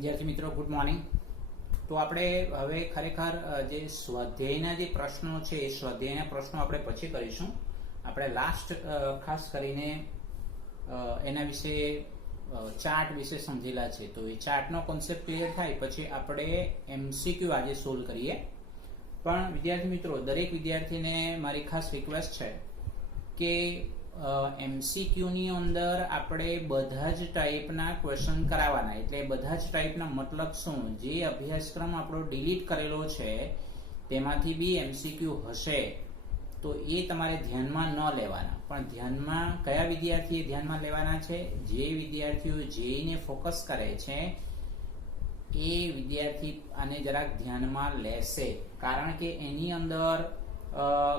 વિદ્યાર્થી મિત્રો good morning. તો આપણે હવે ખરેખર જે સ્વાધ્યાયના જે પ્રશ્નો છે એ સ્વાધ્યાયના પ્રશ્નો આપણે પછી કરીશું। આપણે લાસ્ટ ખાસ કરીને એના વિશે ચાર્ટ વિશે સમજેલા છે, તો એ ચાર્ટનો કોન્સેપ્ટ ક્લિયર થાય પછી આપણે એમસીક્યુ આજે સોલ્વ કરીએ। પણ વિદ્યાર્થી મિત્રો, દરેક વિદ્યાર્થીને મારી ખાસ રિક્વેસ્ટ છે કે એમસીક્યુ ની અંદર આપણે બધા જ ટાઈપના ક્વેશ્ચન કરાવવાના। એટલે બધા જ ટાઈપના મતલબ શું, જે અભ્યાસક્રમ આપણો ડિલીટ કરેલો છે તેમાંથી બી એમસીક્યુ હશે તો એ તમારે ધ્યાનમાં ન લેવાના। પણ ધ્યાનમાં કયા વિદ્યાર્થીએ ધ્યાનમાં લેવાના છે? જે વિદ્યાર્થીઓ જેઈને ફોકસ કરે છે એ વિદ્યાર્થી આને જરાક ધ્યાનમાં લેશે, કારણ કે એની અંદર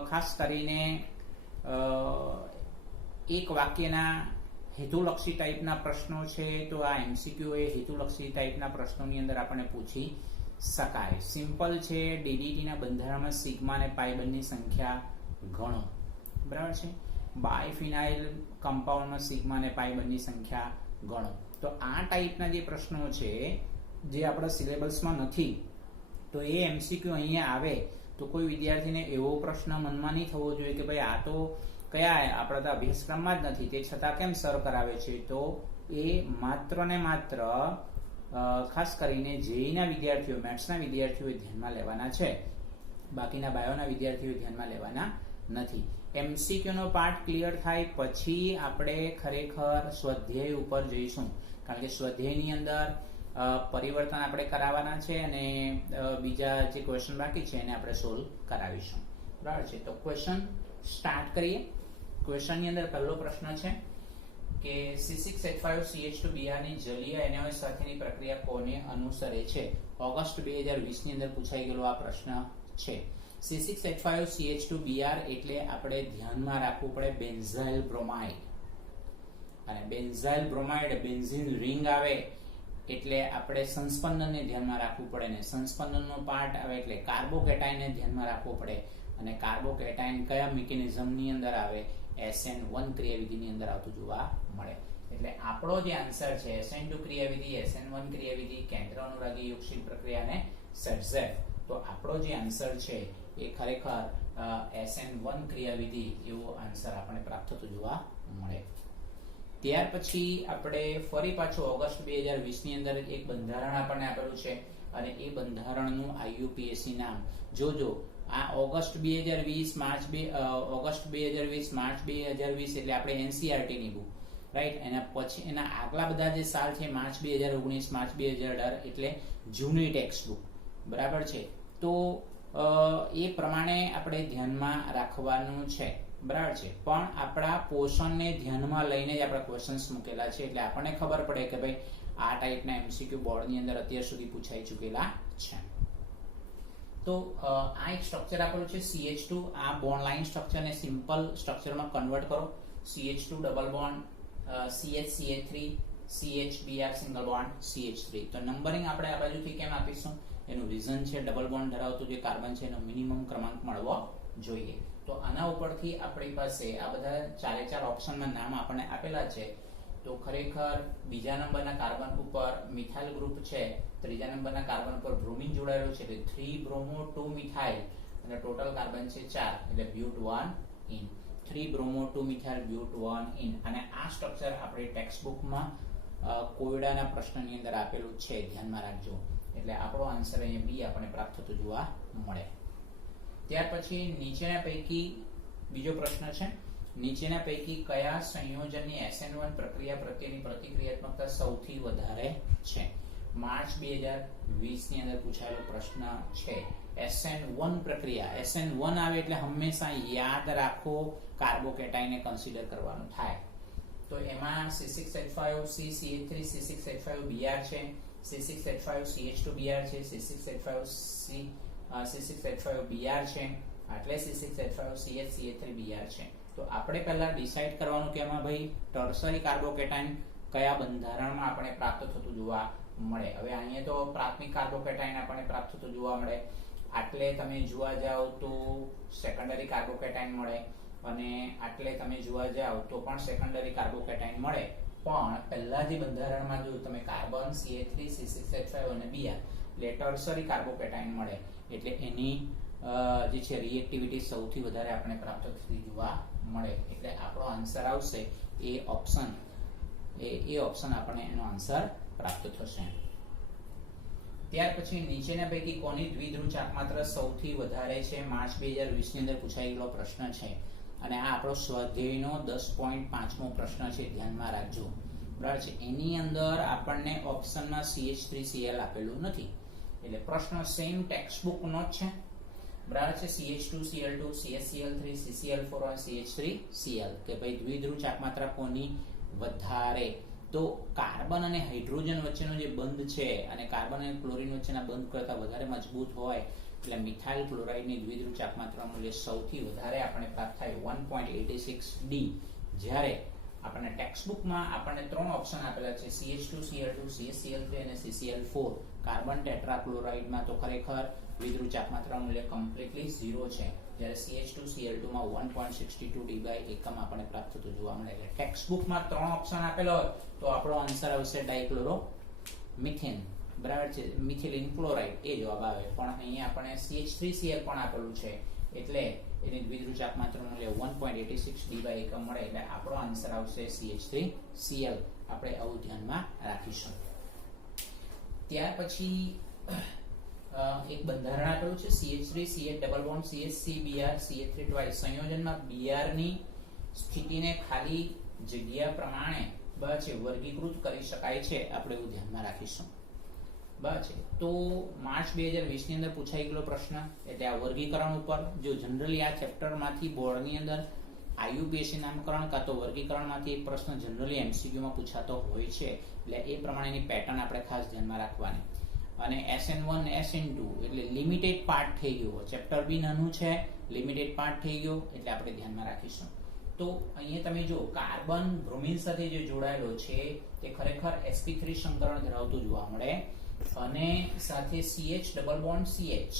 ખાસ કરીને એક વાક્યના હેતુલક્ષી ટાઈપના પ્રશ્નો છે, તો આ એમસીક્યુ એ હેતુલક્ષી ટાઈપના પ્રશ્નોની અંદર આપણને પૂછી શકાય। સિમ્પલ છે, ડીડીટીના બંધારણમાં સિગ્મા અને પાઈ બંને સંખ્યા ગણો, બરાબર છે। બાયફિનાઇલ કમ્પાઉન્ડમાં સિગ્મા અને પાઈ બંને સંખ્યા ગણો। તો આ ટાઈપના જે પ્રશ્નો છે જે આપણા સિલેબસમાં નથી, તો એ એમસીક્યુ અહીંયા આવે તો કોઈ વિદ્યાર્થીને એવો પ્રશ્ન મનમાં નહીં થવો જોઈએ કે ભાઈ આ તો કયા આપણા તો અભ્યાસક્રમમાં જ નથી, તે છતાં કેમ સર કરાવે છે। તો એ માત્ર ને માત્ર ખાસ કરીને જેઈના વિદ્યાર્થીઓ, મેથ્સના વિદ્યાર્થીઓએ ધ્યાનમાં લેવાના છે, બાકીના બાયોના વિદ્યાર્થીઓ ધ્યાનમાં લેવાના નથી। એમસીક્યુ નો પાર્ટ ક્લિયર થાય પછી આપણે ખરેખર સ્વાધ્યાય ઉપર જઈશું, કારણ કે સ્વાધ્યાયની અંદર પરિવર્તન આપણે કરાવવાના છે અને બીજા જે ક્વેશ્ચન બાકી છે એને આપણે સોલ્વ કરાવીશું, બરાબર છે। તો ક્વેશ્ચન સ્ટાર્ટ કરીએ। ક્વેશ્ચનની અંદર પહેલો પ્રશ્ન છે કે C6H5CH2Br ની જલીય NaOH સાથેની પ્રક્રિયા કોને અનુસરે છે? ઓગસ્ટ 2020 ની અંદર પૂછાઈ ગયેલો આ પ્રશ્ન છે। C6H5CH2Br એટલે આપણે ધ્યાનમાં રાખવું પડે બેન્ઝાઇલ બ્રોમાઇડ, અને બેન્ઝાઇલ બ્રોમાઇડ બેન્ઝીન રિંગ આવે એટલે આપણે સંસ્પંદનને ધ્યાનમાં રાખવું પડે, ને સંસ્પંદનનો પાર્ટ આવે એટલે કાર્બોકેટાઇનને ધ્યાનમાં રાખવું પડે, અને કાર્બોકેટાઇન કયા મિકેનિઝમની અંદર આવે? SN1 ક્રિયાવિધિની અંદર આવતું જોવા મળે। એટલે આપણો જે આન્સર છે SN2 ક્રિયાવિધિ, SN1 ક્રિયાવિધિ, કેન્દ્ર અનુરાગી યોગશીલ પ્રક્રિયા અને ZZ, તો આપણો જે આન્સર છે એ ખરેખર SN1 ક્રિયાવિધિ એવો આન્સર આપણને પ્રાપ્ત થતો જોવા મળે। ત્યાર પછી આપણે ફરી પાછું ઓગસ્ટ 2020 ની અંદર એક બંધારણ આપણને આપેલું છે અને એ બંધારણનું IUPAC નામ જોજો। આ ઓગસ્ટ 2020 માર્ચ 2020 એટલે આપણે NCERT ની બુક, રાઈટ। એના પછી એના આગલા બધા જે સાલ છે માર્ચ 2019, માર્ચ 2018 એટલે જૂની ટેક્સ્ટ બુક, બરાબર છે। તો એ પ્રમાણે આપણે ધ્યાનમાં રાખવાનું છે, બરાબર છે। પણ આપણા પોષણને ધ્યાનમાં લઈને જ આપણા ક્વેશ્ચન્સ મૂકેલા છે, એટલે આપણને ખબર પડે કે ભાઈ આ ટાઈપના એમસીક્યુ બોર્ડની અંદર અત્યાર સુધી પૂછાઈ ચૂકેલા છે। તો આ એક સ્ટ્રક્ચર આપેલું છે CH2, આ બોન્ડ લાઇન સ્ટ્રક્ચરને સિમ્પલ સ્ટ્રક્ચરમાં કન્વર્ટ કરો। CH2 double bond CH3 CHBr single bond CH3। તો નંબરિંગ આપણે આ બાજુથી કેમ આપીશું? એનું રીઝન છે ડબલ બોન્ડ ધરાવતું જે કાર્બન છે એનો મિનિમમ ક્રમાંક મળવો જોઈએ। તો આના ઉપરથી આપણી પાસે આ બધા ચારે ચાર ઓપ્શનમાં નામ આપણને આપેલા છે। તો ખરેખર બીજા નંબરના કાર્બન ઉપર મિથાઇલ ગ્રુપ છે, ત્રીજા નંબરના કાર્બન ઉપર બ્રોમિન જોડાયેલો છે, એટલે 3 બ્રોમો 2 મિથાઇલ અને ટોટલ કાર્બન છે 4, એટલે બ્યુટ 1 ઇન 3 બ્રોમો 2 મિથાઇલ બ્યુટ 1 ઇન। અને આ સ્ટ્રક્ચર આપણી ટેક્સ્ટ બુકમાં કોયડાના પ્રશ્નની અંદર આપેલું છે, ધ્યાનમાં રાખજો। એટલે આપણો આન્સર અહીંયા બી આપણને પ્રાપ્ત થતો જોવા મળે। ત્યાર પછી નીચેના પૈકી બીજો પ્રશ્ન છે, નીચેના પૈકી કયા સંયોજનની SN1 પ્રક્રિયા પ્રત્યેની પ્રતિક્રિયાત્મકતા સૌથી વધારે છે? માર્ચ 2020 ની અંદર પૂછાયેલો પ્રશ્ન છે। SN1 પ્રક્રિયા, SN1 આવે એટલે હંમેશા યાદ રાખો કાર્બોકેટાઇનને કન્સિડર કરવાનું થાય। તો એમાં C6H5CCH3 C6H5Br છે, C6H5CH2Br છે, C6H5Br છે, એટલે C6H5CH3Br છે। તો આપણે પહેલા ડિસાઈડ કરવાનું કે એમાં ભાઈ ટર્શરી કાર્બોકેટાઇન કયા બંધારણમાં આપણે પ્રાપ્ત થતું જોવા મળે। હવે અહીંયા તો પ્રાથમિક કાર્બોકેટાઇન આપણને પ્રાપ્ત થતું જોવા મળે, આટલે તમે જોવા જાઓ તો સેકન્ડરી કાર્બોકેટાઇન મળે, અને આટલે તમે જોવા જાઓ તો પણ સેકન્ડરી કાર્બોકેટાઇન મળે। પણ પહેલા જે બંધારણમાં જો તમે કાર્બન CH3 C6H5 અને Br એટલે ટર્સરી કાર્બોકેટાઇન મળે એટલે એની જે છે રિએક્ટિવિટી સૌથી વધારે આપણે પ્રાપ્ત થતી જોવા મળે એટલે આપણો આન્સર આવશે એ ઓપ્શન આપણને એનો આન્સર પ્રાપ્ત થશે. ત્યાર પછી નીચેના પૈકી કોની દ્વિધ્રુવ ચાકમાત્ર સૌથી વધારે છે? માર્ચ 2020 ની અંદર પૂછાયેલો પ્રશ્ન છે અને આ આપણો સ્વાધ્યાયનો 10.5મો પ્રશ્ન છે, ધ્યાનમાં રાખજો. બરાબર છે. એની અંદર આપણને ઓપ્શનમાં CH3Cl આપેલું નથી એટલે પ્રશ્ન સેમ ટેક્સ્ટ બુક નો જ છે. બરાબર છે. CH2Cl2 CSCl3 CCl4 અને CH3Cl કે ભાઈ દ્વિધ્રુવ ચાકમાત્રા કોની વધારે? તો કાર્બન અને હાઇડ્રોજન વચ્ચેનો જે બંધ છે અને કાર્બન અને ક્લોરીન વચ્ચેના બંધ કરતા વધારે મજબૂત હોય એટલે મિથાઇલ ક્લોરાઇડની દ્વિધ્રુવ ચાકમાત્રા મૂલ્ય સૌથી વધારે આપણે પ્રાપ્ત થાય 1.86D. જ્યારે આપણને ટેક્સ્ટ બુકમાં આપણને 3 ઓપ્શન આપેલા છે CH2Cl2 CSCl3 અને CCl4. કાર્બન ટેટ્રાક્લોરાઇડમાં તો ખરેખર દ્વિધ્રુવ ચાકમાત્રા મૂલ્ય કમ્પ્લીટલી 0 છે, જ્યારે CH2Cl2 માં 1.62D એકમ આપણને પ્રાપ્ત થતું જોવા મળે છે. ટેક્સ્ટ બુકમાં 3 ઓપ્શન આપેલો હોય તો આપણો આન્સર આવશે ડાઇક્લોરો મિથેન. બરાબર છે. મિથિલિન ક્લોરાઇડ એ જવાબ આવે, પણ અહીંયા આપણને CH3Cl પણ આપેલું છે એટલે એની દ્વિધ્રુવ ચાકમાત્રા મૂલ્ય 1.86D એકમ મળે એટલે આપણો આન્સર આવશે CH3Cl. આપણે આવું ધ્યાનમાં રાખીશું. ત્યાર પછી એક બંધારણ આપેલું છે CH3 CH double bond CH CBr CH3 twice. સંયોજનમાં Br ની સ્થિતિને ખાલી જગ્યા પ્રમાણે વર્ગીકૃત કરી શકાય છે, આપણે એવું ધ્યાનમાં રાખીશું. બરાબર છે. તો માર્ચ 2020 ની અંદર પૂછાઈ ગયેલો પ્રશ્ન એટલે આ વર્ગીકરણ ઉપર. જો જનરલી આ ચેપ્ટરમાંથી બોર્ડની અંદર IUPAC નામકરણ કાં તો વર્ગીકરણમાંથી એક પ્રશ્ન જનરલી MCQ માં પૂછાતો હોય છે એટલે એ પ્રમાણેની પેટર્ન આપણે ખાસ ધ્યાનમાં રાખવાની. અને SN1 SN2 એટલે લિમિટેડ પાર્ટ થઈ ગયો, ચેપ્ટર બી નાનું છે, લિમિટેડ પાર્ટ થઈ ગયો એટલે આપણે ધ્યાનમાં રાખીશું. તો અહીંયા તમે જો કાર્બન બ્રોમિન સાથે જે જોડાયેલો છે તે ખરેખર sp3 સંકરણ ધરાવતું જોવા મળે અને સાથે CH ડબલ બોન્ડ CH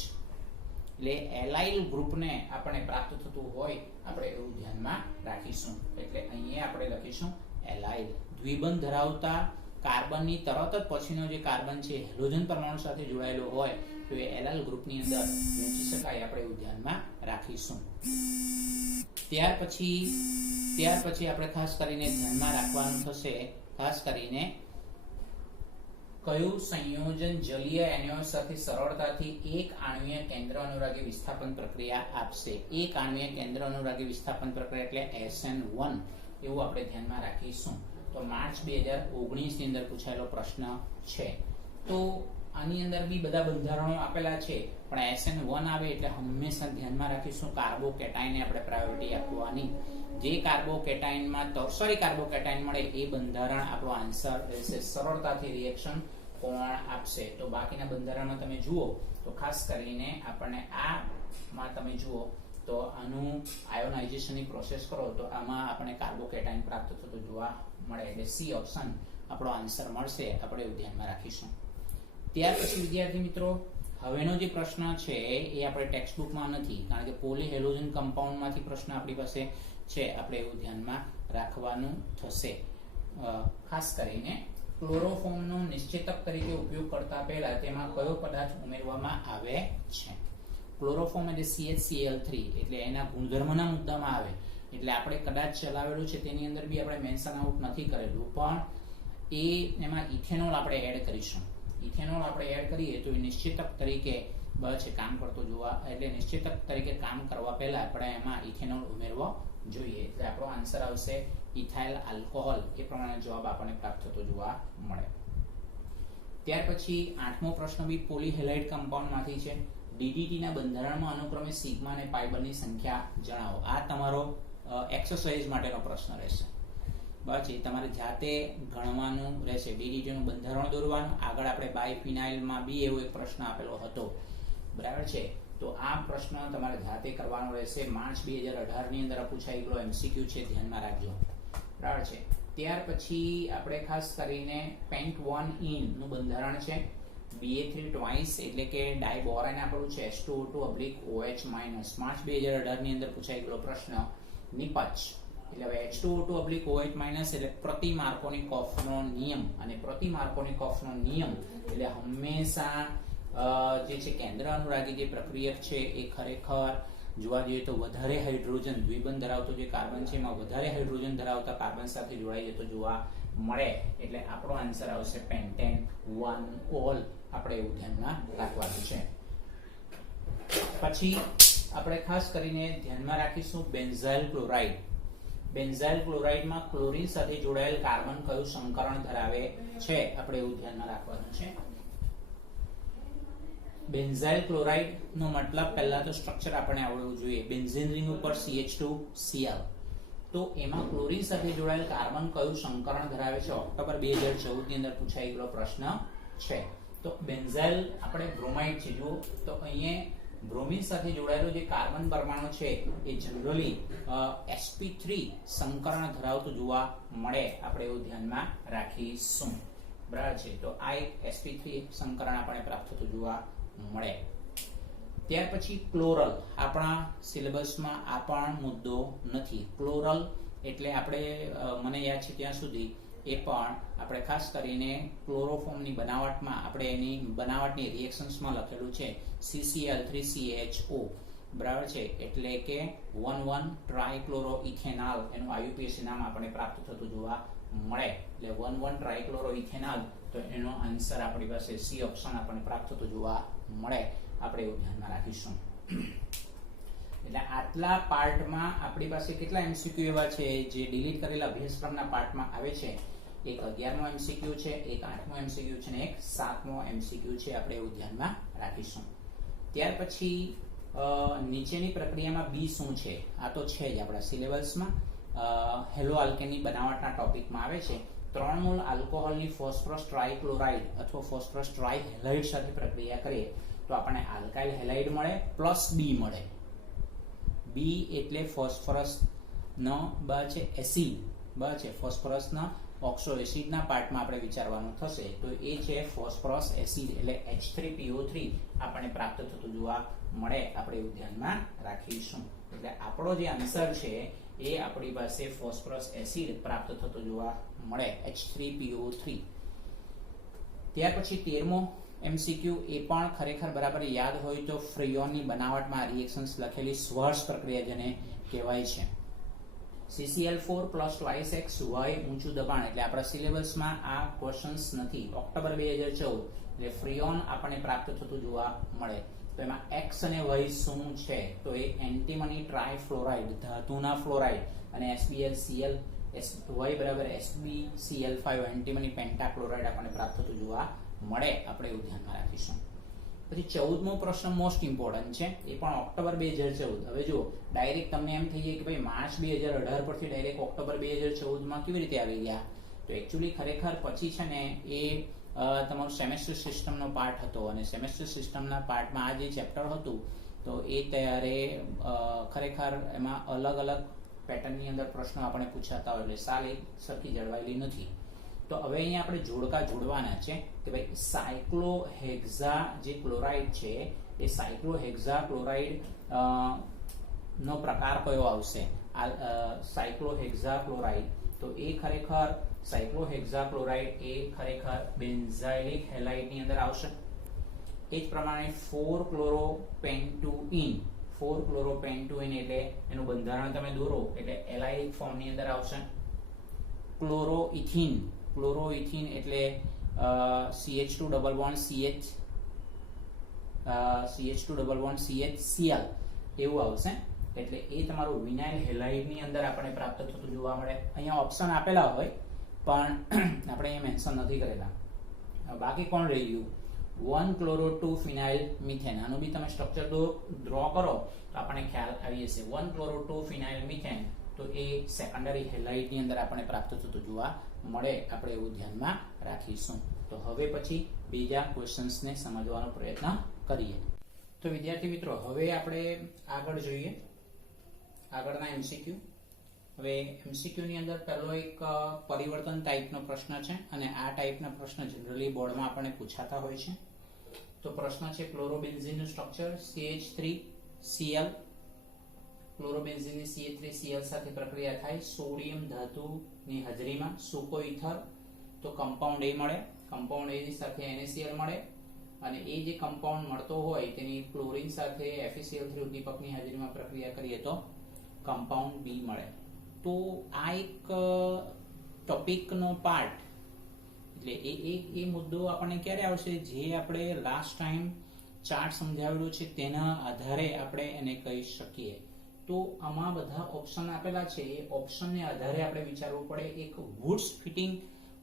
એટલે એલાઇલ ગ્રુપને આપણે પ્રાપ્ત થતું હોય આપણે એવું ધ્યાનમાં રાખીશું. એટલે અહીંયા આપણે લખીશું એલાઇલ. દ્વિબંધ ધરાવતા કાર્બનની તરત જ પછીનો જે કાર્બન છે હેલોજન પરમાણુ સાથે જોડાયેલો હોય તો એ એલાઇલ ગ્રુપની અંદર વહેંચી શકાય, આપણે એવું ધ્યાનમાં રાખીશું. ત્યાર પછી આપણે ખાસ કરીને ધ્યાનમાં રાખવાનું થશે ખાસ કરીને કયું સંયોજન જલીય એનોય સાથે સરળતાથી એક આણ્વીય કેન્દ્ર અનુરાગી વિસ્થાપન પ્રક્રિયા આપશે? એક આણ્વીય કેન્દ્ર અનુરાગી વિસ્થાપન પ્રક્રિયા એટલે SN1 એવું આપણે ધ્યાનમાં રાખીશું. તો માર્ચ 2019 ની અંદર પૂછાયેલો પ્રશ્ન છે. તો આની અંદર બી બધા બંધારણો આપેલા છે પણ SN1 આવે એટલે હંમેશા ધ્યાનમાં રાખીશું કાર્બોકેટાઇનને આપણે પ્રાયોરિટી આપવાની. જે કાર્બોકેટાઇનમાં ટર્શરી કાર્બોકેટાઇન મળે એ બંધારણ આપણો આન્સર રહેશે. સરળતાથી રિએક્શન કોણ આપશે? તો બાકીના બંધારણમાં તમે જુઓ તો ખાસ કરીને આપણને આમાં તમે જુઓ તો આનું આયોનાઇઝેશનની પ્રોસેસ કરો તો આમાં આપણે કાર્બોકેટાઇન પ્રાપ્ત થતું જોવા મળે એટલે C ઓપ્શન આપણો આન્સર મળશે, આપણે એવું ધ્યાનમાં રાખીશું. ત્યાર પછી વિદ્યાર્થી મિત્રો હવેનો જે પ્રશ્ન છે એ આપણે ટેક્સ્ટ બુકમાં નથી, કારણ કે પોલીહેલોજન કમ્પાઉન્ડમાંથી પ્રશ્ન આપણી પાસે છે, આપણે એવું ધ્યાનમાં રાખવાનું થશે. ખાસ કરીને ક્લોરોફોર્મનો નિશ્ચેતક તરીકે ઉપયોગ કરતા પહેલા તેમાં કયો પદાર્થ ઉમેરવામાં આવે છે? ક્લોરોફોર્મ એટલે CHCl3 એટલે એના ગુણધર્મના મુદ્દામાં આવે એટલે આપણે કદાચ ચલાવેલું છે તેની અંદર બી આપણે મેન્શન આઉટ નથી કરેલું, પણ એમાં ઇથેનોલ આપણે એડ કરીશું. ઇથેનોલ આપણે એડ કરીએ તો એ નિશ્ચેતક તરીકે કામ કરતો જોવા એટલે નિશ્ચેતક તરીકે કામ કરવા પહેલા આપણે એમાં ઇથેનોલ ઉમેરવો જોઈએ એટલે આપણો આન્સર આવશે ઇથાઇલ આલ્કોહોલ. એ પ્રમાણે જવાબ આપણને પ્રાપ્ત થતો જોવા મળે. ત્યાર પછી 8મો પ્રશ્ન બી પોલીહેલાઇડ કમ્પાઉન્ડમાંથી છે. DDT ના બંધારણમાં અનુક્રમે સિગ્મા અને પાઇબરની સંખ્યા જણાવો. આ તમારો એક્સરસાઇઝ માટેનો પ્રશ્ન રહેશે. બસ એ તમારે જાતે ગણવાનું રહેશે. DDT નું બંધારણ દોરવાનું. આગળ આપણે બાયફિનાઇલમાં બી એવો એક પ્રશ્ન આપેલો હતો, બરાબર છે. તો આ પ્રશ્ન તમારે જાતે કરવાનો રહેશે. માર્ચ 2018 ની અંદર પૂછાઈ ગયેલો MCQ છે, ધ્યાનમાં રાખજો, બરાબર છે. ત્યાર પછી આપણે ખાસ કરીને પેન્ટ 1 નું બંધારણ છે. Ba3 ટ્વાઇસ એટલે કે ડાયબોરાઇન આપેલું છે H2O2/OH-. માર્ચ 2018 ની અંદર પૂછાઈ ગયેલો પ્રશ્ન. નિપજ એટલે હવે H2O2/OH- એટલે પ્રતિ માર્કોનિકોફનો નિયમ, અને પ્રતિ માર્કોનિકોફનો નિયમ એટલે હંમેશા જે છે કેન્દ્ર અનુરાગી જે પ્રક્રિયક છે એ ખરેખર જોવા જઈએ તો વધારે હાઇડ્રોજન દ્વિબંધ ધરાવતો જે કાર્બન છે એમાં વધારે હાઇડ્રોજન ધરાવતા કાર્બન સાથે જોડાઈ જતો જોવા મળે, એટલે આપણો આન્સર આવશે પેન્ટેન 1 ઓલ. આપણે એવું ધ્યાનમાં રાખવાનું છે. પછી આપણે ખાસ કરીને ધ્યાનમાં રાખીશું બેન્ઝાઇલ ક્લોરાઇડ. બેન્ઝાઇલ ક્લોરાઇડમાં ક્લોરીન સાથે જોડાયેલ કાર્બન કયું સંકરણ ધરાવે છે, આપણે એવું ધ્યાનમાં રાખવાનું છે. બેન્ઝાઇલ ક્લોરાઇડ નો મતલબ પહેલા તો સ્ટ્રક્ચર આપણે આવડવું જોઈએ. બેન્ઝીન રિંગ ઉપર CH2Cl, તો એમાં ક્લોરીન સાથે જોડાયેલ કાર્બન કયું સંકરણ ધરાવે છે, ઓક્ટોબર 2014 ની અંદર પૂછાઈ ગયેલો પ્રશ્ન છે. તો બેન્ઝાઇલ આપણે બ્રોમાઇડ છે. જુઓ તો અહીંયા બ્રોમિન સાથે જોડાયેલો જે કાર્બન પરમાણુ છે એ જનરલી sp3 સંકરણ ધરાવતું જોવા મળે, આપણે એવું ધ્યાનમાં રાખીશું. બરાબર છે. તો આ એક sp3 સંકરણ આપણે પ્રાપ્ત થતું જોવા મળે. ત્યાર પછી ક્લોરલ, આપણા સિલેબસમાં આ પણ મુદ્દો નથી. ક્લોરલ એટલે આપણે મને યાદ છે ત્યાં સુધી એ પણ આપણે ખાસ કરીને ક્લોરોફોર્મની બનાવટમાં આપણે એની બનાવટની રિએક્શન્સમાં લખેલું છે CCl3CHO. બરાબર છે. એટલે કે 1,1 ટ્રાઇક્લોરોઇથેનોલ એનું IUPAC નામ આપણે પ્રાપ્ત થતું જોવા મળે. એટલે 1,1 ટ્રાઇક્લોરોઇથેનોલ, તો એનો આન્સર આપણી પાસે C ઓપ્શન આપણને પ્રાપ્ત થતું જોવા મળે, આપણે એવું ધ્યાનમાં રાખીશું. એટલે આટલા પાર્ટમાં આપણી પાસે કેટલા MCQ એવા છે જે ડિલીટ કરેલા અભ્યાસક્રમના પાર્ટમાં આવે છે? એક 11મો MCQ છે, એક 8મો MCQ છે અને એક 7મો MCQ છે, આપણે એવું ધ્યાનમાં રાખીશું. ત્યાર પછી નીચેની પ્રક્રિયામાં બી શું છે? આ તો છે જ આપણા સિલેબસમાં. હેલો આલ્કેનની બનાવટના ટોપિકમાં આવે છે. 3 મોલ આલ્કોહોલની ફોસ્ફરસ ટ્રાઇક્લોરાઇડ અથવા ફોસ્ફરસ ટ્રાઇહેલાઇડ સાથે પ્રક્રિયા કરીએ તો આપણને આલ્કાઇલ હેલાઇડ મળે પ્લસ બી મળે. બી એટલે ફોસ્ફરસ નો છે એસિડ, છે ફોસ્ફરસના ઓક્સો એસિડના પાર્ટમાં આપણે વિચારવાનું થશે, તો એ છે ફોસ્ફરસ એસિડ એટલે H3PO3 આપણને પ્રાપ્ત થતું જોવા મળે, આપણે એવું ધ્યાનમાં રાખીશું. એટલે આપણો જે આન્સર છે એ આપણી પાસે ફોસ્ફરસ એસિડ પ્રાપ્ત થતો જોવા મળે, H3PO3. ત્યાર પછી 13મો MCQ, એ પણ ખરેખર બરાબર યાદ હોય તો ફ્રીયોનની બનાવટમાં રિએક્શન્સ લખેલી સ્વર્સ પ્રક્રિયા જેને કહેવાય છે. CCl4 + twice XY ઊંચું દબાણ, એટલે આપણા સિલેબસમાં આ ક્વેશ્ચન્સ નથી. ઓક્ટોબર 2014 એટલે ફ્રીયોન આપણને પ્રાપ્ત થતું જોવા મળે. તો એમાં X અને Y શું છે? તો એ એન્ટીમની ટ્રાઇફ્લોરાઇડ ધાતુના ફ્લોરાઇડ અને SbCl Y = SbCl5 એન્ટીમની પેન્ટાક્લોરાઇડ આપણને પ્રાપ્ત થતું જોવા મળે, આપણે એવું ધ્યાનમાં રાખીશું. પછી 14મો પ્રશ્ન મોસ્ટ ઇમ્પોર્ટન્ટ છે, એ પણ ઓક્ટોબર 2014. હવે જુઓ, ડાયરેક્ટ તમને એમ થઈ જાય કે ભાઈ માર્ચ 2018 પરથી ડાયરેક્ટ ઓક્ટોબર 2014 માં કેવી રીતે આવી ગયા? તો એકચ્યુઅલી ખરેખર પછી છે ને એ તમારું સેમેસ્ટર સિસ્ટમનો પાર્ટ હતો, અને સેમેસ્ટર સિસ્ટમના પાર્ટમાં આ જે ચેપ્ટર હતું તો એ ત્યારે ખરેખર એમાં અલગ અલગ પેટર્નની અંદર પ્રશ્નો આપણે પૂછાતા હોય, એટલે સાલ એક સરખી જળવાયેલી નથી. તો હવે અહીંયા આપણે જોડકા જોડવાના છે કે ભાઈ સાયક્લોહેક્ઝા જે ક્લોરાઇડ છે એ સાયક્લોહેક્ઝા ક્લોરાઇડ નો પ્રકાર કયો આવશે? સાયક્લોહેક્ઝા ક્લોરાઇડ, તો એ ખરેખર સાયક્લોહેક્ઝા ક્લોરાઇડ એ ખરેખર બેન્ઝાઇલિક હેલાઇડની અંદર આવશે. એ જ પ્રમાણે 4-ક્લોરોપેન્ટુઇન, 4-ક્લોરોપેન્ટુઇન એટલે એનું બંધારણ તમે દોરો એટલે એલાઇક ફોર્મની અંદર આવશે. ક્લોરોઇથિન, ક્લોરોઇથિન એટલે CH2 એવું આવશે. એટલે એ તમારું વિનાઇલ હેલાઇડની અંદર આપણે પ્રાપ્ત થતું જોવા મળે. અહીંયા ઓપ્શન આપેલા હોય પણ આપણે અહીંયા મેન્શન નથી કરેલા. બાકી કોણ રહી ગયું? 1-chloro-2-phenyl methane, આનું બી તમે સ્ટ્રક્ચર ડ્રો કરો તો આપણને ખ્યાલ આવી જશે. 1-chloro-2-phenyl methane, તો એ સેકન્ડરી હેલાઇડની અંદર આપણને પ્રાપ્ત થતું જોવા મળે, આપણે એવું ધ્યાનમાં રાખીશું. તો હવે પછી બીજા ક્વેશ્ચન્સને સમજવાનો પ્રયત્ન કરીએ. તો વિદ્યાર્થી મિત્રો, હવે આપણે આગળ જોઈએ આગળના MCQ. હવે MCQ ની અંદર પહેલો એક પરિવર્તન ટાઈપનો પ્રશ્ન છે, અને આ ટાઈપના પ્રશ્ન જનરલી બોર્ડમાં આપણને પૂછાતા હોય છે. તો પ્રશ્ન છે ક્લોરોબેન્ઝીનનું સ્ટ્રક્ચર CH3Cl ક્લોરોબેન્ઝીનની CH3Cl સાથે પ્રક્રિયા થાય સોડિયમ ધાતુની હાજરીમાં સૂકો ઇથર, તો કમ્પાઉન્ડ A મળે, કમ્પાઉન્ડ A ની સાથે NaCl મળે, અને એ જે કમ્પાઉન્ડ મળતો હોય તેની ક્લોરીન સાથે FeCl3 ઉદ્દીપકની હાજરીમાં પ્રક્રિયા કરીએ તો કમ્પાઉન્ડ B મળે. તો આ એક ટોપિકનો પાર્ટ, એટલે એ મુદ્દો આપણને ક્યારે આવશે, જે આપણે લાસ્ટ ટાઈમ ચાર્ટ સમજાવેલું છે તેના આધારે આપણે એને કહી શકીએ. તો આમાં બધા ઓપ્શન આપેલા છે, એ ઓપ્શનને આધારે આપણે વિચારવું પડે. એક વુડ્સ ફિટિંગ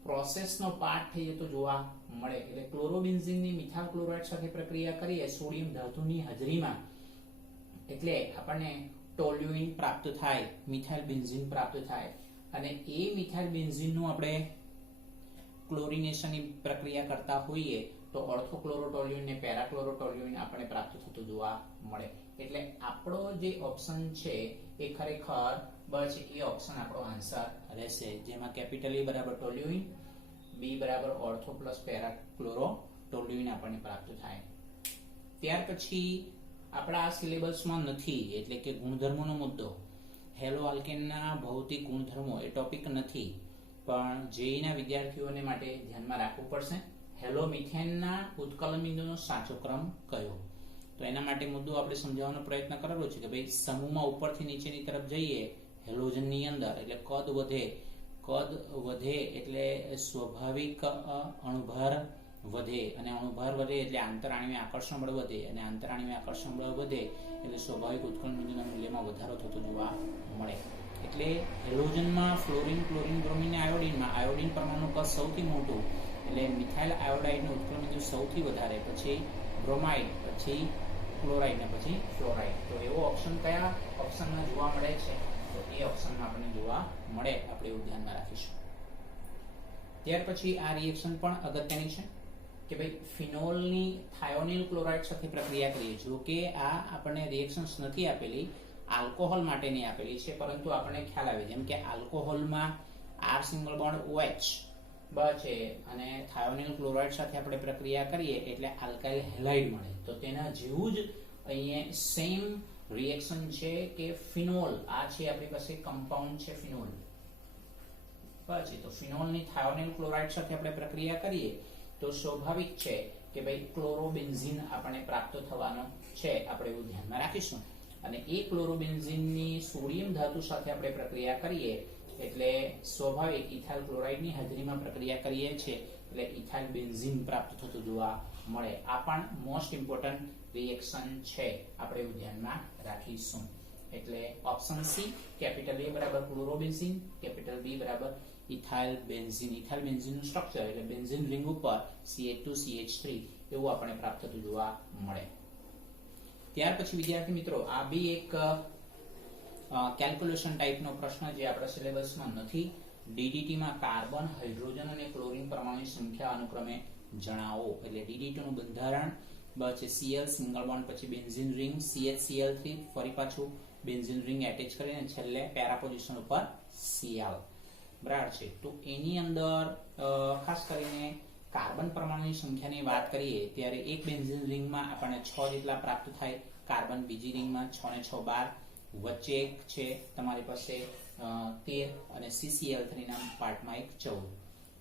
પ્રોસેસનો પાર્ટ થઈએ તો જોવા મળે. એટલે ક્લોરોબેન્ઝીનની મિથાઇલ ક્લોરાઇડ સાથે પ્રક્રિયા કરીએ સોડિયમ ધાતુની હાજરીમાં, એટલે આપણને ટોલ્યુઇન પ્રાપ્ત થાય, મિથાઇલ બેન્ઝીન પ્રાપ્ત થાય, અને એ મિથાઇલ બેન્ઝીનનું આપણે ક્લોરિનેશનની પ્રક્રિયા કરતા હોઈએ તો ઓર્થોક્લોરોટોલ્યુઇન ને પેરાક્લોરોટોલ્યુઇન આપણે પ્રાપ્ત થતું જોવા મળે. એટલે આપણો જે ઓપ્શન છે એ ખરેખર બસ એ ઓપ્શન આપણો આન્સર રહેશે, જેમાં કેપિટલ E બરાબર ટોલ્યુઇન, B બરાબર ઓર્થો પ્લસ પેરાક્લોરોટોલ્યુઇન આપણને પ્રાપ્ત થાય. ત્યાર પછી આપણા સિલેબસમાં નથી, એટલે કે ગુણધર્મોનો મુદ્દો, હેલો આલ્કેનના ભૌતિક ગુણધર્મો એ ટોપિક નથી, પણ જેઈના વિદ્યાર્થીઓને માટે ધ્યાનમાં રાખવું પડશે. હેલો મિથેનના ઉત્કલન બિંદુનો સાચો ક્રમ કયો, તો એના માટે મુદ્દો આપણે સમજાવવાનો પ્રયત્ન કરેલો છે કે ભાઈ સમૂહમાં ઉપરથી નીચેની તરફ જઈએ હેલોજનની અંદર, એટલે કદ વધે એટલે સ્વાભાવિક અણુભાર વધે, અને અણુભાર વધે એટલે આંતરાણ્વીય આકર્ષણ બળ વધે, અને આંતરાણ્વીય આકર્ષણ બળ વધે એટલે સ્વાભાવિક ઉત્કલન બિંદુના મૂલ્યમાં વધારો થતો જોવા મળે. એટલે હેલોજનમાં ફ્લોરિન, ક્લોરિન, બ્રોમિન, આયોડિનમાં આયોડિન પરમાણુનું કદ સૌથી મોટું, એટલે મિથાઇલ આયોડાઇડનું ઉત્કલન બિંદુ સૌથી વધારે, પછી બ્રોમાઇડ, પછી ક્લોરાઇડ, ને પછી ફ્લોરાઇડ. તો એવો ઓપ્શન કયા ઓપ્શનમાં જોવા મળે છે, તો એ ઓપ્શનમાં આપણને જોવા મળે, આપણે એવું ધ્યાનમાં રાખીશું. ત્યાર પછી આ રિએક્શન પણ અગત્યની છે કે ભાઈ ફિનોલની થાયોનિલ ક્લોરાઇડ સાથે પ્રક્રિયા કરીએ. જો કે આ આપણને રિએક્શન્સ નથી આપેલી, આલ્કોહોલ માટેની આપેલી છે, પરંતુ આપણને ખ્યાલ આવે, જેમ કે આલ્કોહોલમાં R સિંગલ બોન્ડ OH છે, અને થાયોનિલ ક્લોરાઇડ સાથે આપણે પ્રક્રિયા કરીએ એટલે આલ્કાઇલ હેલાઇડ મળે. તો તેના જેવું જ અહીંયા સેમ રિએક્શન છે કે ફિનોલ, આ છે આપણી પાસે કમ્પાઉન્ડ છે ફિનોલ, પછી તો ફિનોલની થાયોનિલ ક્લોરાઇડ સાથે આપણે પ્રક્રિયા કરીએ તો સ્વાભાવિક છે કે ભાઈ ક્લોરોબેન્ઝીન આપણને પ્રાપ્ત થવાનો છે, આપણે એવું ધ્યાનમાં રાખીશું. અને એ ક્લોરોબેન્ઝીનની સોડિયમ ધાતુ સાથે આપણે પ્રક્રિયા કરીએ એટલે સ્વાભાવિક ઇથાઇલ ક્લોરાઇડની હાજરીમાં પ્રક્રિયા કરીએ છીએ એટલે ઇથાઇલ બેન્ઝીન પ્રાપ્ત થતું જોવા મળે. આ પણ મોસ્ટ ઇમ્પોર્ટન્ટ રિએક્શન છે, આપણે એવું ધ્યાનમાં રાખીશું. એટલે ઓપ્શન સી કેપિટલ A બરાબર ક્લોરોબેન્ઝીન, કેપિટલ B બરાબર ઇથાઇલ બેન્ઝીન. ઇથાઇલ બેન્ઝીનનું સ્ટ્રક્ચર એટલે બેન્ઝીન રિંગ ઉપર CH2CH3 એવું આપણે પ્રાપ્ત થતું જોવા મળે. ત્યાર પછી વિદ્યાર્થી મિત્રો આ બી એક કેલ્ક્યુલેશન ટાઈપનો પ્રશ્ન જે આપણા સિલેબસમાં નથી. DDT માં કાર્બન, હાઇડ્રોજન અને ક્લોરીન પરમાણુની સંખ્યા અનુક્રમે જણાવો. એટલે DDT નું બંધારણ છે Cl સિંગલ બોન્ડ, પછી બેન્ઝીન રિંગ CHCl3, ફરી પાછું બેન્ઝીન રિંગ એટેચ કરીને છેલ્લે પેરા પોઝિશન ઉપર Cl, બરાબર છે. તો એની અંદર ખાસ કરીને કાર્બન પરમાણુની સંખ્યાની વાત કરીએ ત્યારે એક બેન્ઝીન રિંગમાં આપણને 6 જેટલા પ્રાપ્ત થાય કાર્બન, બીજી રિંગમાં 6 ને 6 12, વચ્ચે એક છે તમારી પાસે 13, અને CCl3 ના પાર્ટમાં એક 14,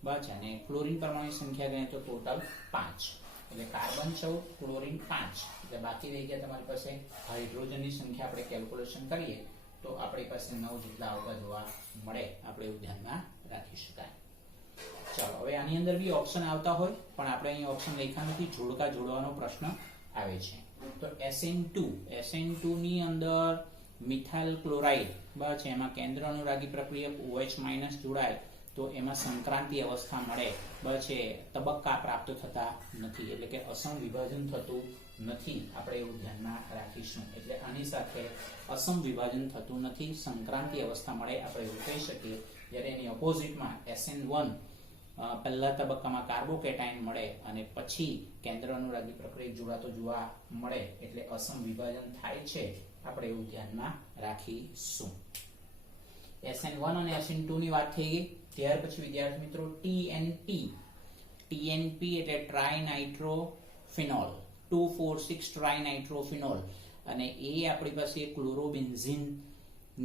બરાબર. અને ક્લોરીન પરમાણુની સંખ્યા ગણીએ તો ટોટલ 5, એટલે કાર્બન 14, ક્લોરીન 5, એટલે બાકી રહી ગયા તમારી પાસે હાઇડ્રોજનની સંખ્યા. આપણે કેલ્ક્યુલેશન કરીએ તો આપણી પાસે 9 જેટલા આવતા જોવા મળે, આપણે એવું ધ્યાનમાં રાખી શકાય. ચાલો હવે આની અંદર બી ઓપ્શન આવતા હોય પણ આપણે અહીં ઓપ્શન લખ્યા નથી, જોડકા જોડવાનો પ્રશ્ન આવે છે. તો SN2 ની અંદર મિથાઇલ ક્લોરાઇડ, બરાબર છે, એમાં કેન્દ્ર અનુરાગી પ્રક્રિયક OH- જોડાય તો એમાં સંક્રાંતિ અવસ્થા મળે, બરાબર છે, તબક્કા પ્રાપ્ત થતા નથી, એટલે કે અસમ વિભાજન થતું નથી, આપણે એવું ધ્યાનમાં રાખીશું. એટલે આની સાથે અસમ વિભાજન થતું નથી, સંક્રાંતિ અવસ્થા મળે, આપણે એવું કહી શકીએ. જ્યારે એની ઓપોઝિટમાં SN1 પહેલા તબક્કામાં કાર્બોકેટાઇન મળે અને પછી કેન્દ્ર અનુરાગી પ્રક્રિયક જોડાતો જોવા મળે, એટલે અસમ વિભાજન થાય છે, આપણે એવું ધ્યાનમાં રાખીશું. SN1 અને SN2 ની વાત થઈ ગઈ. ત્યાર પછી વિદ્યાર્થી મિત્રો TNP એટલે ટ્રાઇનાઇટ્રોફિનોલ, 2,4,6 ટ્રાઇનાઇટ્રોફિનોલ. અને એ આપણી પાસે ક્લોરોબેન્ઝીન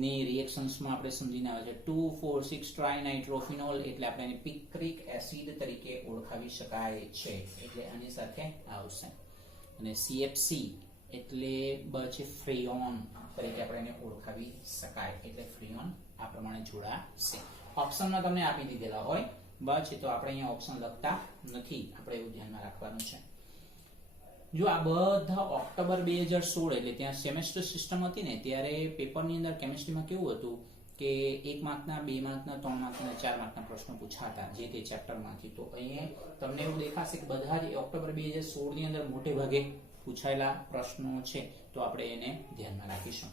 ની રિએક્શન્સમાં આપણે સમજીને આવે છે 2,4,6 ટ્રાઇનાઇટ્રોફિનોલ એટલે આપણે એને પિક્રિક એસિડ તરીકે ઓળખાવી શકાય છે, એટલે આની સાથે આવશે. અને CFC એટલે છે ફ્રેયોન તરીકે આપણે એને ઓળખાવી શકાય, એટલે ફ્રેયોન આ પ્રમાણે જોડાશે. ઓપ્શનમાં તમને આપી દીધેલા હોય બસ, તો આપણે અહીંયા ઓપ્શન લખતા નથી, આપણે એવું ધ્યાનમાં રાખવાનું છે. જો આ બધા ઓક્ટોબર 2016 એટલે ત્યાં સેમેસ્ટર સિસ્ટમ હતી ને, ત્યારે પેપરની અંદર કેમિસ્ટ્રીમાં કેવું હતું કે 1 માર્કના, 2 માર્કના, 3 માર્કના, 4 માર્કના પ્રશ્નો પૂછાતા જે તે ચેપ્ટરમાંથી. તો અહીંયા તમને એવું દેખાશે કે બધા જ ઓક્ટોબર 2016 ની અંદર મોટે ભાગે પૂછાયેલા પ્રશ્નો છે, તો આપણે એને ધ્યાનમાં રાખીશું.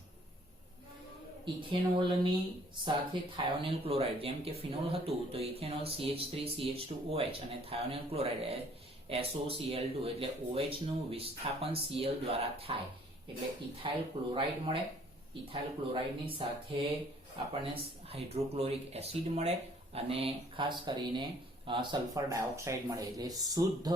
ઇથેનોલની સાથે થાયોનિલ ક્લોરાઇડ, જેમ કે ફિનોલ હતું તો ઇથેનોલ CH3CH2OH અને થાયોનિલ ક્લોરાઇડ SOCl2 એટલે OH નું વિસ્થાપન Cl દ્વારા થાય એટલે ઇથાઇલ ક્લોરાઇડ મળે. ઇથાઇલ ક્લોરાઇડની સાથે આપણને હાઇડ્રોક્લોરિક એસિડ મળે અને ખાસ કરીને સલ્ફર ડાયોક્સાઇડ મળે, એટલે શુદ્ધ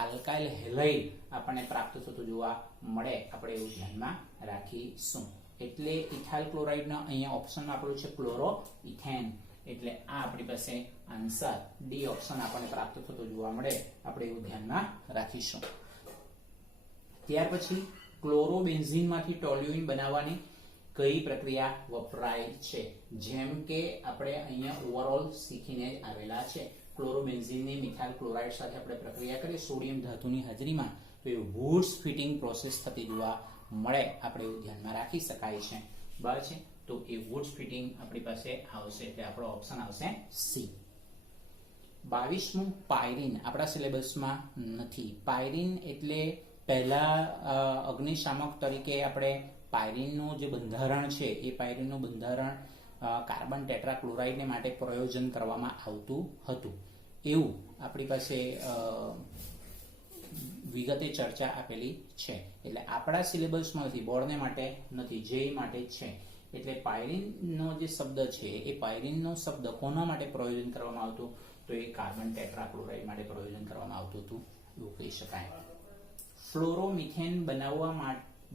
આલ્કાઇલ હેલાઇડ આપણને પ્રાપ્ત થતું જોવા મળે. આપણે એવું ધ્યાનમાં રાખીશું. એટલે ઇથાઇલ ક્લોરાઇડના અહીંયા ઓપ્શન આપેલું છે ક્લોરો ઇથેન, એટલે આ આપણી પાસે આન્સર ડી ઓપ્શન આપણને પ્રાપ્ત થતો જોવા મળે. આપણે એવું ધ્યાનમાં રાખીશું. ત્યાર પછી ક્લોરોબેન્ઝીનમાંથી ટોલ્યુઇન બનાવવાની કઈ પ્રક્રિયા વપરાય છે? જેમ કે આપણે અહીંયા ઓવરઓલ શીખીને જ આવેલા છે. ક્લોરોબેન્ઝીનની મિથાઇલ ક્લોરાઇડ સાથે આપણે પ્રક્રિયા કરીએ સોડિયમ ધાતુની હાજરીમાં, તો એ વુડ્સ ફિટિંગ પ્રોસેસ થતી જોવા મળે. આપણે એવું ધ્યાનમાં રાખી શકાય છે. બરાબર છે, તો એ વુડ્સ ફિટિંગ આપણી પાસે આવશે, એટલે આપણો ઓપ્શન આવશે સી. 22મું પાયરીન આપણા સિલેબસમાં નથી. પાયરીન એટલે પહેલા અગ્નિશામક તરીકે આપણે પાયરીનનું જે બંધારણ છે એ પાયરીનનું બંધારણ કાર્બન ટેટ્રાક્લોરાઇડને માટે પ્રયોજન કરવામાં આવતું હતું, એવું આપણી પાસે વિગતે ચર્ચા આપેલી છે. એટલે આપણા સિલેબસમાં નથી, બોર્ડને માટે નથી, જે માટે છે. એટલે પાયરીનનો જે શબ્દ છે એ પાયરીનનો શબ્દ કોના માટે પ્રયોજન કરવામાં આવતું? તો એ કાર્બન ટેટ્રાક્લોરાઇડ માટે પ્રયોજન કરવામાં આવતું હતું, એવું કહી શકાય. ફ્લોરોમિથેન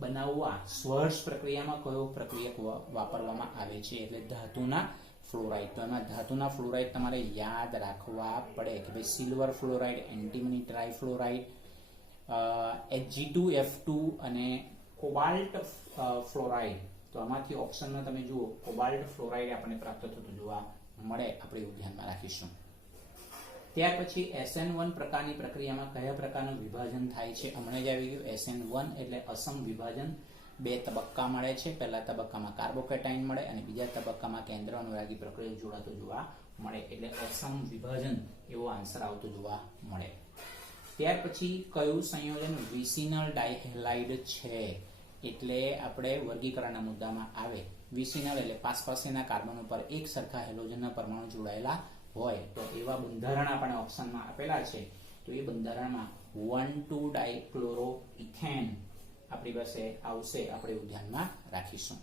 બનાવવા સ્વર્ષ પ્રક્રિયામાં કયો પ્રક્રિયક વાપરવામાં આવે છે? એટલે ધાતુના ફ્લોરાઇડ. તો એમાં ધાતુના ફ્લોરાઇડ તમારે યાદ રાખવા પડે કે ભાઈ સિલ્વર ફ્લોરાઇડ, એન્ટીમની ટ્રાઇફ્લોરાઇડ, Hg2F2 અને કોબાલ્ટ ફ્લોરાઇડ. તો આમાંથી ઓપ્શનમાં તમે જુઓ કોબાલ્ટ ફ્લોરાઇડ આપણને પ્રાપ્ત થતું જોવા મળે. આપણે એવું ધ્યાનમાં રાખીશું. ત્યાર પછી SN1 પ્રકારની પ્રક્રિયામાં કયા પ્રકારનું વિભાજન થાય છે? હમણાં જ આવી ગયું SN1 એટલે અસમ વિભાજન. 2 તબક્કા મળે છે. પહેલા તબક્કામાં કાર્બોકેટાઇન મળે અને બીજા તબક્કામાં કેન્દ્ર અનુરાગી પ્રક્રિયા જોડાતો જોવા મળે, એટલે અસમ વિભાજન એવો આન્સર આવતો જોવા મળે. ત્યાર પછી કયું સંયોજન વિસિનલ ડાયહેલાઇડ છે? એટલે આપણે વર્ગીકરણના મુદ્દામાં આવે. વિસિનલ એટલે પાસપાસેના કાર્બન ઉપર એક સરખા હેલોજનના પરમાણુ જોડાયેલા હોય, તો એવા બંધારણ આપણને ઓપ્શનમાં આપેલા છે. તો એ બંધારણમાં 1,2 ડાયક્લોરોઇથેન આપણી પાસે આવશે. આપણે એવું ધ્યાનમાં રાખીશું.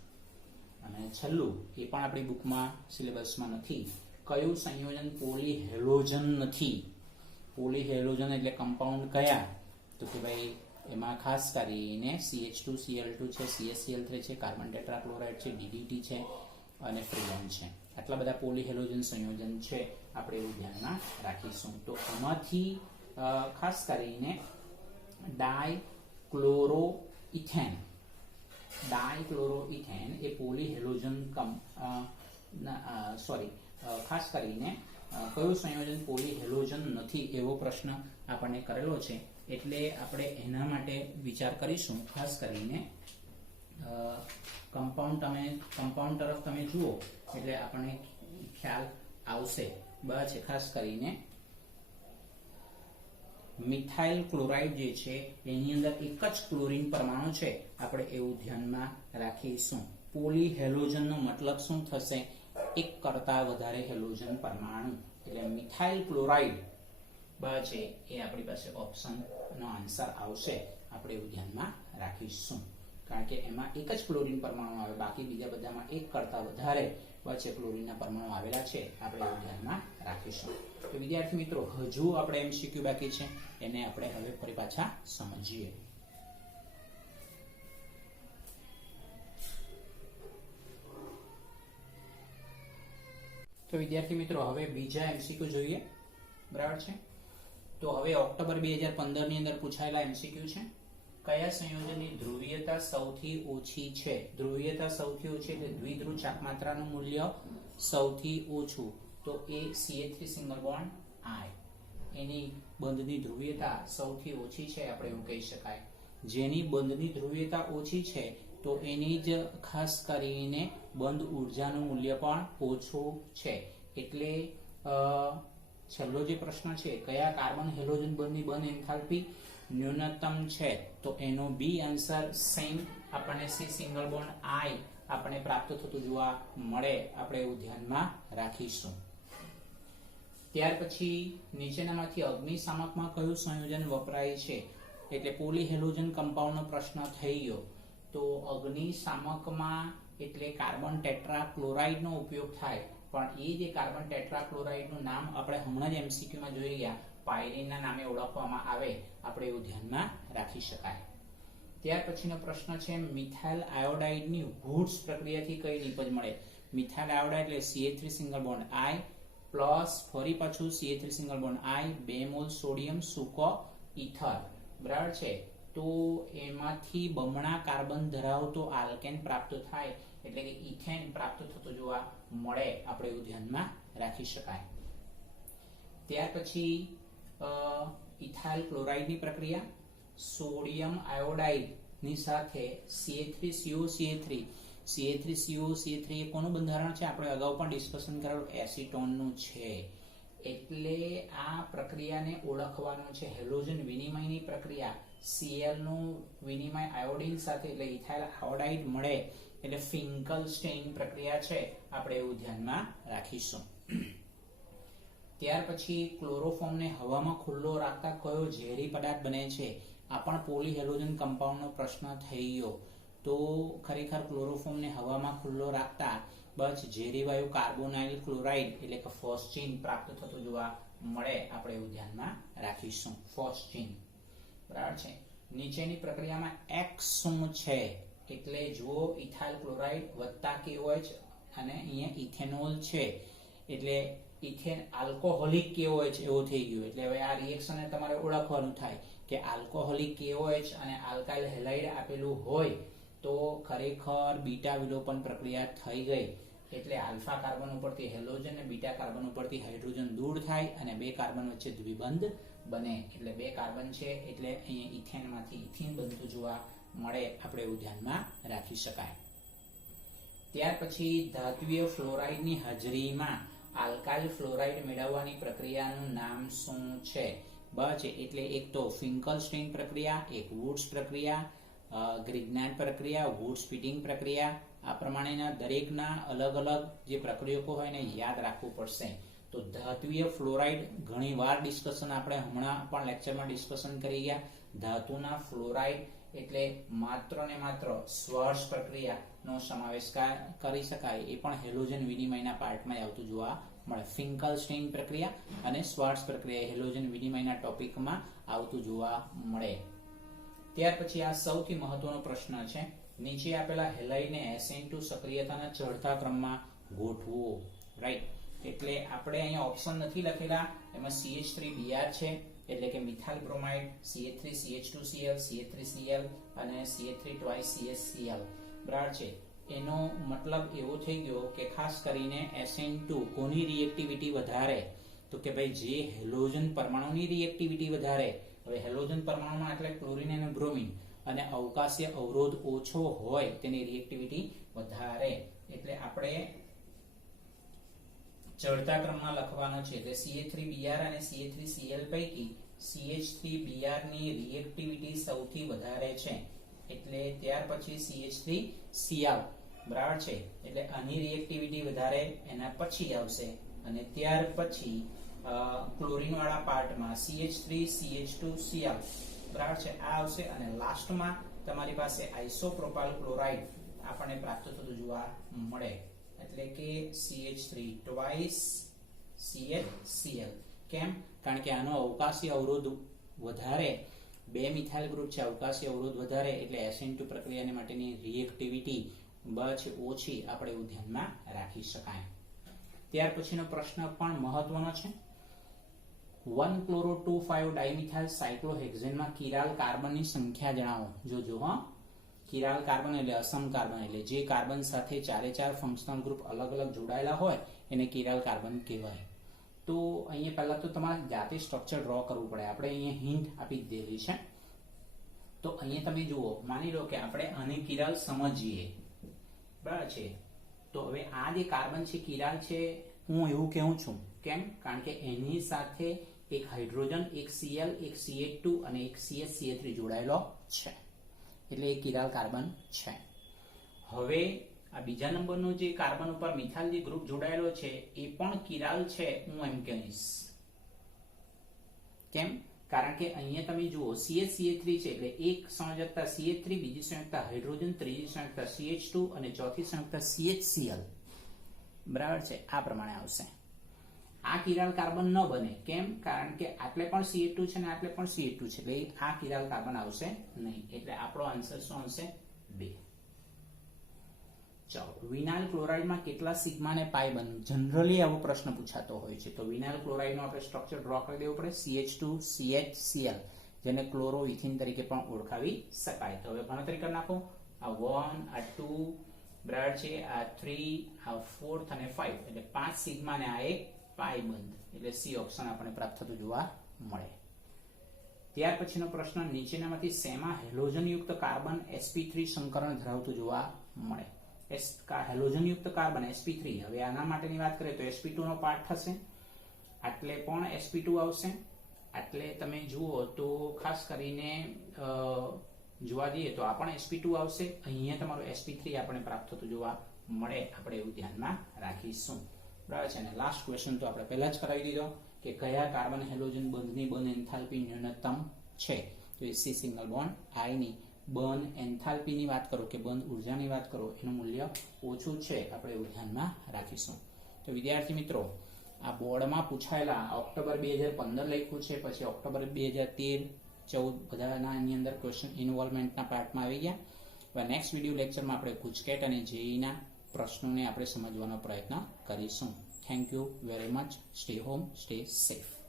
અને છેલ્લું એ પણ આપણી બુકમાં સિલેબસમાં નથી. કયું સંયોજન પોલીહેલોજન નથી? પોલીહેલોજન એટલે કમ્પાઉન્ડ કયા? તો કે ભાઈ એમાં ખાસ કરીને CH2Cl2 છે, CSCl3 છે, કાર્બન ટેટ્રાક્લોરાઇડ છે, DDT છે અને ફ્રીઓન છે. આટલા બધા પોલીહેલોજન સંયોજન છે. આપણે એવું ધ્યાનમાં રાખીશું. તો આમાંથી ખાસ કરીને ડાયક્લોરોઇથેન એ પોલીહેલોજન ખાસ કરીને કયું સંયોજન પોલીહેલોજન નથી એવો પ્રશ્ન આપણને કરેલો છે, એટલે આપણે એના માટે વિચાર કરીશું. ખાસ કરીને કમ્પાઉન્ડ તરફ તમે જુઓ એટલે આપણને ખ્યાલ આવશે. બરાબર છે. ખાસ કરીને મિથાઇલ ક્લોરાઇડ જે છે એની અંદર એક જ ક્લોરીન પરમાણુ છે. આપણે એવું ધ્યાનમાં રાખીશું. પોલીહેલોજનનો મતલબ શું થશે? એક કરતા વધારે હેલોજન પરમાણુ, એટલે મિથાઇલ ક્લોરાઇડ બરાબર છે એ આપણી પાસે ઓપ્શન નો આન્સર આવશે. આપણે એવું ધ્યાનમાં રાખીશું, કારણ કે એમાં એક જ ક્લોરીન પરમાણુ આવે, બાકી બીજા બધામાં એક કરતા વધારે વચ્ચે ક્લોરીનના પરમાણુ આવેલા છે. આપણે એવું ધ્યાનમાં રાખીશું. તો વિદ્યાર્થી મિત્રો, હજુ આપણે MCQ બાકી છે, એને આપણે હવે ફરી પાછા સમજીએ. તો વિદ્યાર્થી મિત્રો હવે બીજા એમસીક્યુ જોઈએ, બરાબર છે. તો હવે ઓક્ટોબર 2015 ની અંદર પૂછાયેલા એમસીક્યુ છે. કયા સંયોજનની ધ્રુવીયતા સૌથી ઓછી છે? ધ્રુવીયતા સૌથી ઓછી એટલે દ્વિધ્રુવ ચાકમાત્રાનું મૂલ્ય સૌથી ઓછું, તો એ CH3 સિંગલ બોન્ડ I. એની બંધની ધ્રુવીયતા સૌથી ઓછી છે, આપણે એવું કહી શકાય. જેની બંધની ધ્રુવીયતા ઓછી છે તો એની જ ખાસ કરીને બંધ ઉર્જાનું મૂલ્ય પણ ઓછું છે. એટલે છેલ્લો જે પ્રશ્ન છે, કયા કાર્બન હેલોજન બંધની બંધ એન્થાલ્પી ન્યૂનતમ છે? તો એનો બી આન્સર સેમ, આપણને C સિંગલ બોન્ડ I આપણને પ્રાપ્ત થતું જોવા મળે. આપણે એવું ધ્યાનમાં રાખીશું. ત્યાર પછી નીચેનામાંથી અગ્નિશામકમાં કયું સંયોજન વપરાય છે? એટલે પોલીહેલોજન કમ્પાઉન્ડનો પ્રશ્ન થઈ ગયો. તો અગ્નિશામકમાં એટલે કાર્બન ટેટ્રાક્લોરાઇડનો ઉપયોગ થાય, પણ એ જે કાર્બન ટેટ્રાક્લોરાઇડનું નામ આપણે હમણાં જ એમસીક્યુમાં જોઈ ગયા, પાયરીનના નામે ઓળખવામાં આવે, આપણે એવું ધ્યાનમાં રાખી શકાય. ત્યાર પછીનો પ્રશ્ન છે, મિથાઇલ આયોડાઇડની વુડ્સ પ્રક્રિયાથી કઈ નિપજ મળે? મિથાઇલ આયોડાઇડ એટલે CH3 single bond I plus ફરી પાછું CH3 single bond I, 2 mall sodium સૂકો ઈથર, બરાબર છે. તો એમાંથી બમણા કાર્બન ધરાવતો આલ્કેન પ્રાપ્ત થાય, એટલે કે ઇથેન પ્રાપ્ત થતો જોવા મળે, આપણે એવું ધ્યાનમાં રાખી શકાય. ત્યાર પછી ઇથાઇલ ક્લોરાઇડની પ્રક્રિયા, સોડિયમ આયોડાઇડ ની સાથે CH3COCH3 CH3COCH3 એ કોનું બંધારણ છે? આપણે અગાઉ પણ ડિસ્કશન કરેલું, એસિટોનનું છે. એટલે આ પ્રક્રિયાને ઓળખવાનું છે હેલોજન વિનિમયની પ્રક્રિયા. Cl નું વિનિમય આયોડિન સાથે એટલે ઇથાઇલ આયોડાઇડ મળે એટલે ફિંકલસ્ટેઇન પ્રક્રિયા છે, આપણે એવું ધ્યાનમાં રાખીશું. ત્યાર પછી ક્લોરોફોર્મને હવામાં ખુલ્લો રાખતા કયો ઝેરી પદાર્થ બને છે? આ પણ પોલીહેલોજન કમ્પાઉન્ડનો પ્રશ્ન થઈ ગયો. તો ખરેખર ક્લોરોફોર્મને હવામાં ખુલ્લો રાખતા બસ ઝેરી વાયુ કાર્બોનાઇલ ક્લોરાઇડ એટલે કે ફોસ્ચીન પ્રાપ્ત થતું જોવા મળે, આપણે એવું ધ્યાનમાં રાખીશું. ફોસ્ચીન, બરાબર છે. નીચેની પ્રક્રિયામાં X શું છે? એટલે જુઓ, ઇથાઇલ ક્લોરાઇડ વત્તા KOH અને અહીંયા ઇથેનોલ છે, એટલે ઇથેન આલ્કોહોલિક KOH એવો થઈ ગયો. એટલે હવે આ રિએક્શનને તમારે ઓળખવાનું થાય કે આલ્કોહોલિક KOH અને આલ્કાઇલ હેલાઇડ આપેલું હોય તો ખરેખર બીટા વિલોપન પ્રક્રિયા થઈ ગઈ. એટલે આલ્ફા કાર્બન ઉપરથી હેલોજન અને બીટા કાર્બન ઉપરથી હાઇડ્રોજન દૂર થાય અને બે કાર્બન વચ્ચે દ્વિબંધ બને. એટલે બે કાર્બન છે એટલે અહીંયા ઇથેનમાંથી ઇથીન બનતું જોવા મળે, આપણે એવું ધ્યાનમાં રાખી શકાય. ત્યાર પછી ધાત્વિય ફ્લોરાઇડની હાજરીમાં આલ્કાઇલ ફ્લોરાઇડ મેળવવાની પ્રક્રિયાનું નામ શું છે? બસ એટલે એક તો ફિંકલસ્ટેઇન પ્રક્રિયા, એક વુડ્સ પ્રક્રિયા, ગ્રિગ્નાર્ડ પ્રક્રિયા, વુડ્સ ફિટિંગ પ્રક્રિયા. આ પ્રમાણેના દરેકના અલગ અલગ જે પ્રક્રિયકો હોય એને યાદ રાખવું પડશે. તો ધાત્વિય ફ્લોરાઇડ ઘણી વાર ડિસ્કશન આપણે હમણાં પણ લેક્ચરમાં ડિસ્કશન કરી ગયા. ધાતુના ફ્લોરાઇડ એટલે માત્ર ને માત્ર સ્વાર્સ પ્રક્રિયાનો સમાવેશ કરી શકાય, એ પણ હેલોજન વિનિમયના પાર્ટમાં આવતું જોવા મળે. ફિંકલસ્ટેઇન પ્રક્રિયા અને સ્વાર્સ પ્રક્રિયા હેલોજન વિનિમયના ટોપિકમાં આવતું જોવા મળે. ત્યાર પછી આ સૌથી મહત્વનો પ્રશ્ન છે, નીચે આપેલા હેલાઇડને SN2 સક્રિયતાના ચડતા ક્રમમાં ગોઠવો. રાઈટ, એટલે આપણે અહીંયા ઓપ્શન નથી લખેલા, એમાં CH3Br છે એટલે કે મિથાઇલ બ્રોમાઇડ, CH3CH2Cl, CH3Cl અને CH3CHCl, બરાબર છે. એનો મતલબ એવો થઈ ગયો કે ખાસ કરીને SN2 કોની રિએક્ટિવિટી વધારે? તો કે ભાઈ જે હેલોજન પરમાણુની રિએક્ટિવિટી વધારે. હવે હેલોજન પરમાણુમાં એટલે ક્લોરીન અને બ્રોમિન, અને અવકાશીય અવરોધ ઓછો હોય તેની રિએક્ટિવિટી વધારે. એટલે આપણે ચડતા ક્રમમાં લખવાનો છે. એટલે CH3Br અને CH3Cl પૈકી CH3Br ની રિએક્ટિવિટી સૌથી વધારે છે, એટલે ત્યાર પછી CH3Cl, બરાબર છે. એટલે આની રિએક્ટિવિટી વધારે એના પછી આવશે, અને ત્યાર પછી ક્લોરીન વાળા પાર્ટમાં CH3CH2Cl, બરાબર છે, આ આવશે. અને લાસ્ટમાં તમારી પાસે આઇસોપ્રોપાઇલ ક્લોરાઇડ આપણને પ્રાપ્ત થતું જોવા મળે, એટલે કે CH3 twice CHCl. કેમ? કારણ કે આનો અવકાશી અવરોધ વધારે, બે મિથાઇલ ગ્રુપ છે, અવકાશી અવરોધ વધારે, એટલે SN2 પ્રક્રિયાને માટેની રિએક્ટિવિટી બસ ઓછી, આપણે એવું ધ્યાનમાં રાખી શકાય. ત્યાર પછીનો પ્રશ્ન પણ મહત્વનો છે. 1-chloro-2,5 ડાયમિથાઇલ સાયક્લોહેક્ઝેનમાં કિરાલ કાર્બનની સંખ્યા જણાવો. જોજો હા, કિરાલ કાર્બન એટલે અસમ કાર્બન, એટલે જે કાર્બન સાથે ચારે ચાર ફંક્શનલ ગ્રુપ અલગ અલગ જોડાયેલા હોય એને કિરાલ કાર્બન કહેવાય. તો અહીંયા પહેલા તો તમારે જાતે સ્ટ્રક્ચર ડ્રો કરવું પડે. આપણે અહીંયા હિન્ટ આપી દીધેલી છે. તો અહીંયા તમે જુઓ, માની લો કે આપણે આને કિરાલ સમજીએ, બરાબર છે. તો હવે આ જે કાર્બન છે કિરાલ છે, હું એવું કહું છું. કેમ? કારણ કે એની સાથે એક હાઇડ્રોજન, એક Cl, એક CH2 અને એક CH3 જોડાયેલો છે, એટલે એ કિરાલ કાર્બન છે. હવે આ બીજા નંબરનું જે કાર્બન ઉપર મિથાઇલ જે ગ્રુપ જોડાયેલો છે એ પણ કિરાલ છે, હું એમ કહીશ. કેમ? કારણ કે અહીંયા તમે જુઓ CH3 છે, એટલે એક સંયોજકતા CH3, બીજી સંયોજકતા હાઇડ્રોજન, ત્રીજી સંયોજકતા CH2 અને ચોથી સંયોજકતા CHCl. બરાબર છે, આ પ્રમાણે આવશે. આ કિરાલ કાર્બન ન બને. કેમ? કારણ કે આટલે પણ CH2 છે અને આટલે પણ CH2 છે, એટલે આ કિરાલ કાર્બન આવશે નહીં. એટલે આપણો આન્સર શું આવશે? 2. ચાલો, વિનાઇલ ક્લોરાઇડમાં કેટલા સિગ્મા અને પાઈ બને? જનરલી આવો પ્રશ્ન પૂછાતો હોય છે. તો વિનાઇલ ક્લોરાઇડનું આપણે સ્ટ્રક્ચર ડ્રો કરી દેવું પડે. CH2 CHCl, જેને ક્લોરોઇથિન તરીકે પણ ઓળખાવી શકાય. તો હવે ગણતરી કરી નાખો. આ 1, આ 2, બરાબર છે, આ 3, આ 4 અને 5, એટલે 5 સિગ્મા અને આ એક પાઈ બંધ, એટલે સી ઓપ્શન આપણને પ્રાપ્ત થતું જોવા મળે. ત્યાર પછીનો પ્રશ્ન, નીચેનામાંથી શેમાં હેલોજનયુક્ત કાર્બન sp3 સંકરણ ધરાવતું જોવા મળે? હેલોજનયુક્ત કાર્બન sp3. હવે આના માટેની વાત કરીએ તો sp2 નો પાર્ટ થશે, આટલે પણ sp2 આવશે. આટલે તમે જુઓ તો ખાસ કરીને જોવા દઈએ તો આ પણ sp2 આવશે. અહીંયા તમારું sp3 આપણે પ્રાપ્ત થતું જોવા મળે, આપણે એવું ધ્યાનમાં રાખીશું. બરાબર છે. અને લાસ્ટ ક્વેશ્ચન તો આપણે પહેલા જ કરાવી દીધો કે કયા કાર્બન હેલોજન બંધની બંધ એન્થાલ્પી ન્યૂનતમ છે? તો એ સી સિગ્નલ બોન્ડ આઈની બંધ એન્થાલ્પીની વાત કરો કે બંધ ઉર્જાની વાત કરો, એનું મૂલ્ય ઓછું છે, આપણે એવું ધ્યાનમાં રાખીશું. તો વિદ્યાર્થી મિત્રો, આ બોર્ડમાં પૂછાયેલા ઓક્ટોબર 2015 લખ્યું છે, પછી ઓક્ટોબર 2013, 14 બધાના એની અંદર ક્વેશ્ચન ઇન્વોલ્વમેન્ટના પાર્ટમાં આવી ગયા. હવે નેક્સ્ટ વિડીયો લેક્ચરમાં આપણે ગુજકેટ અને જેઈના પ્રશ્નોને આપણે સમજવાનો પ્રયત્ન કરીશું. Thank you very much. Stay home, stay safe.